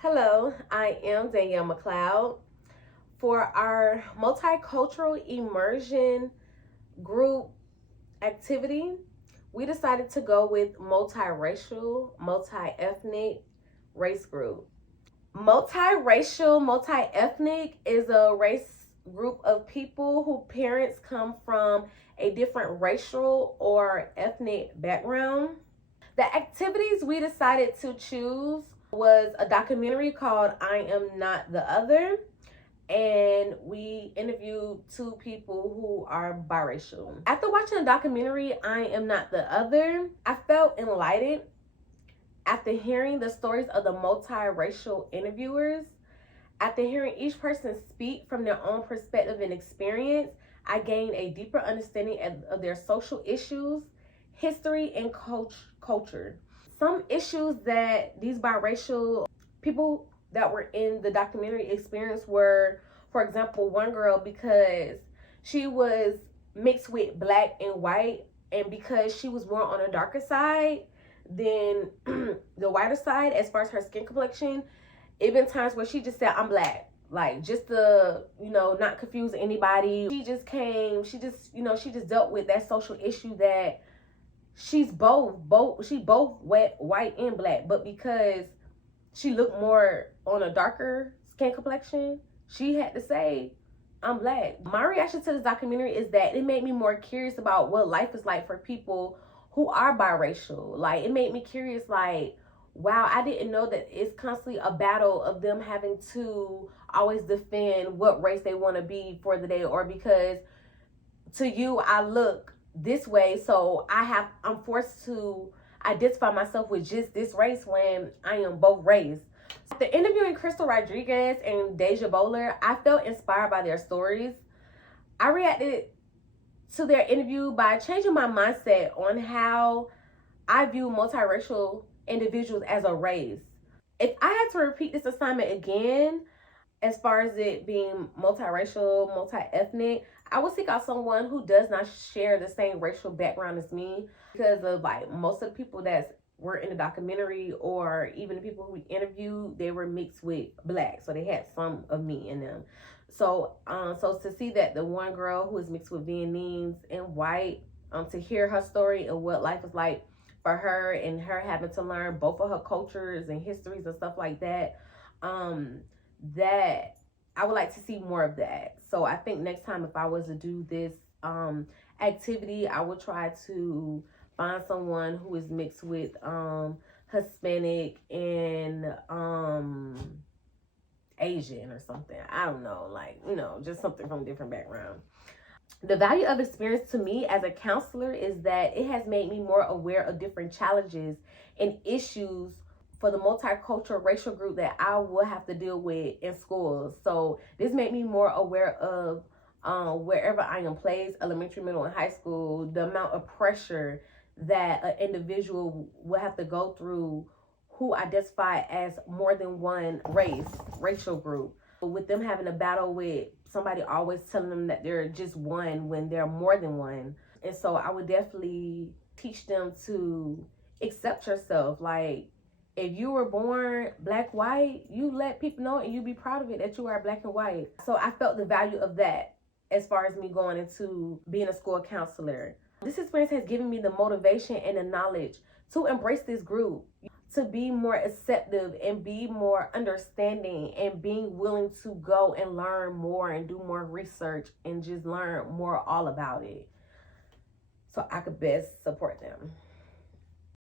Hello, I am Danielle McLeod. For our multicultural immersion group activity, we decided to go with multiracial, multi-ethnic race group. Multiracial, multi-ethnic is a race group of people whose parents come from a different racial or ethnic background. The activities we decided to choose was a documentary called I Am Not the Other, and we interviewed two people who are biracial. After watching the documentary I Am Not the Other, I felt enlightened. After hearing the stories of the multiracial interviewers, after hearing each person speak from their own perspective and experience, I gained a deeper understanding of their social issues, history, and culture. Some issues that these biracial people that were in the documentary experienced were, for example, one girl, because she was mixed with black and white, and because she was more on a darker side than the whiter side as far as her skin complexion, it been times where she just said, I'm black. Like, just to, not confuse anybody. She just dealt with that social issue that she's both white and black. But because she looked more on a darker skin complexion, she had to say, I'm black. My reaction to this documentary is that it made me more curious about what life is like for people who are biracial. Like, it made me curious, like, wow, I didn't know that it's constantly a battle of them having to always defend what race they want to be for the day, or because to you I look this way, so I'm forced to identify myself with just this race when I am both race. After interviewing Crystal Rodriguez and Deja Bowler, I felt inspired by their stories. I reacted to their interview by changing my mindset on how I view multiracial individuals as a race. If I had to repeat this assignment again, as far as it being multiracial, multi-ethnic, I would seek out someone who does not share the same racial background as me, because of like most of the people that were in the documentary, or even the people who we interviewed, they were mixed with black, so they had some of me in them. So to see that the one girl who is mixed with Vietnamese and white, to hear her story and what life is like for her, and her having to learn both of her cultures and histories and stuff like that, that I would like to see more of that. So I think next time, if I was to do this activity, I would try to find someone who is mixed with Hispanic and Asian or something. I don't know, like, just something from a different background. The value of experience to me as a counselor is that it has made me more aware of different challenges and issues for the multicultural racial group that I will have to deal with in schools. So this made me more aware of wherever I am placed, elementary, middle, and high school, the amount of pressure that an individual will have to go through who identify as more than one racial group. With them having a battle with somebody always telling them that they're just one when they're more than one. And so I would definitely teach them to accept yourself. Like, if you were born black, white, you let people know and you be proud of it that you are black and white. So I felt the value of that as far as me going into being a school counselor. This experience has given me the motivation and the knowledge to embrace this group, to be more acceptive and be more understanding, and being willing to go and learn more and do more research and just learn more all about it, so I could best support them.